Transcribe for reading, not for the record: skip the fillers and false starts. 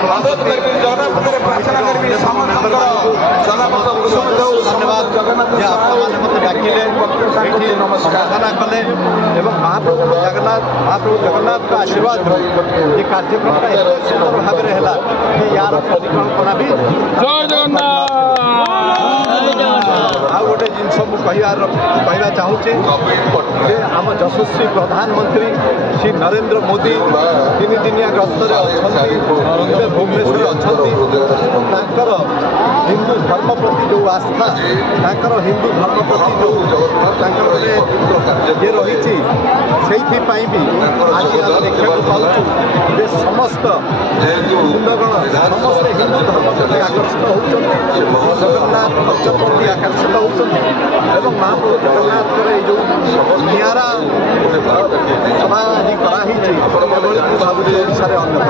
ସଭାପତି ଧନ୍ୟବାଦ ଯେ ଆପଣମାନେ ମୋତେ ଡାକିଲେ ଏଠି ସମାଧାନ କଲେ ଏବଂ ମହାପ୍ରଭୁ ଜଗନ୍ନାଥଙ୍କ ଆଶୀର୍ବାଦରୁ ଏ କାର୍ଯ୍ୟକ୍ରମଟା ଏତେ ସୁନ୍ଦର ଭାବରେ ହେଲା ଯେ ୟାର ପରିକଳ୍ପନା ବି ଆଉ ଗୋଟେ ଜିନିଷ ମୁଁ କହିବା ଚାହୁଁଛି ଯେ ଆମ ଯଶସ୍ୱୀ ପ୍ରଧାନମନ୍ତ୍ରୀ ଶ୍ରୀ ନରେନ୍ଦ୍ର ମୋଦି ତିନିଦିନିଆ ଗସ୍ତରେ ଅଛନ୍ତି, ଏବେ ଭୁବନେଶ୍ୱରରେ ଅଛନ୍ତି। ତାଙ୍କର ହିନ୍ଦୁ ଧର୍ମ ପ୍ରତି ଯେଉଁ ଆସ୍ଥା, ତାଙ୍କର ହିନ୍ଦୁ ଧର୍ମ ପ୍ରତି ଯେଉଁ ତାଙ୍କର ଗୋଟେ ଇଏ ରହିଛି, ସେଇଥିପାଇଁ ବି ଆଜି ଆମେ ଦେଖିବାକୁ ପାଉଛୁ ଯେ ସମସ୍ତ ବୃନ୍ଦଗଣ ସମସ୍ତେ ହିନ୍ଦୁ ଧର୍ମ ପ୍ରତି ଆକର୍ଷିତ ହେଉଛନ୍ତି, ଜଗନ୍ନାଥ ଭକ୍ତ ପ୍ରତି ଆକର୍ଷିତ ହେଉଛନ୍ତି ଏବଂ ମହାପ୍ରଭୁ ଜଗନ୍ନାଥଙ୍କର ଏଇ ଯେଉଁ ନିଆରା ସଭା ଆଜି କରାହେଇଛି, ଏଭଳି ମୁଁ ଭାବୁଛି ଓଡ଼ିଶାରେ ଅନ୍ୟତମ।